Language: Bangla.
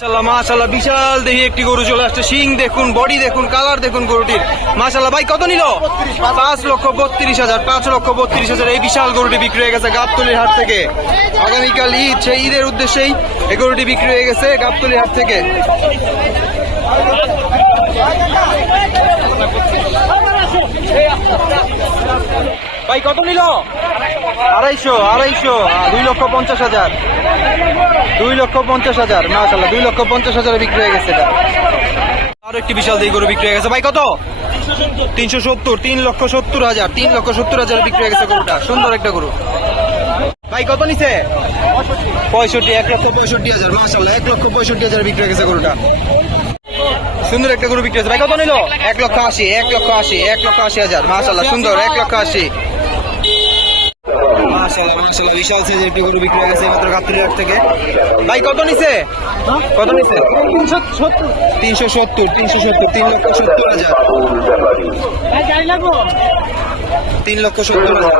মাশাল্লাহ মাশাল্লাহ বিশাল দেখি একটি গরু চলে আসছে। শিং দেখুন, বডি দেখুন, কালার দেখুন গরুটির। মাশাল্লাহ ভাই, কত নিল? পাঁচ লক্ষ বত্রিশ হাজার, পাঁচ লক্ষ বত্রিশ হাজার। এই বিশাল গরুটি বিক্রি হয়ে গেছে গাবতলির হাট থেকে। আগামীকাল ঈদ, সেই ঈদের উদ্দেশ্যেই এই গরুটি বিক্রি হয়ে গেছে গাবতলির হাট থেকে। ভাই, কত নিল? আড়াইশো আড়াইশো, দুই লক্ষ পঞ্চাশ হাজার। দুই লক্ষ পঞ্চাশ হাজার মাশাল্লাহ দুই লক্ষ পঞ্চাশ হাজারে বিক্রি হয়ে গেছে আরও একটি বিশাল দিয়ে গরু বিক্রি হয়ে গেছে। ভাই, কত? তিনশো সত্তর, তিন লক্ষ সত্তর হাজার, তিন লক্ষ সত্তর হাজার বিক্রি হয়ে গেছে গরুটা। সুন্দর একটা গরু। ভাই, কত নিছে? পঁয়ষট্টি, এক লক্ষ পঁয়ষট্টি হাজার মাশাল্লাহ এক লক্ষ পঁয়ষট্টি হাজার বিক্রি হয়ে গেছে গরুটা। সুন্দর একটা গরু বিক্রি হয়েছে। ভাই, কত নিল? এক লক্ষ আশি, এক লক্ষ আশি, এক লক্ষ আশি হাজার মাশাল্লাহ সুন্দর, এক লক্ষ আশি। মাশাল্লাহ মাশাআল্লাহ, বিশাল সাইজের একটি গরু বিক্রি হয়ে গেছে মাত্র গাবতলী হাট থেকে। ভাই, কত নিছে? কত নিছে? তিনশো সত্তর তিনশো সত্তর, তিন লক্ষ সত্তর হাজার। তিন লক্ষ সত্তর হাজার।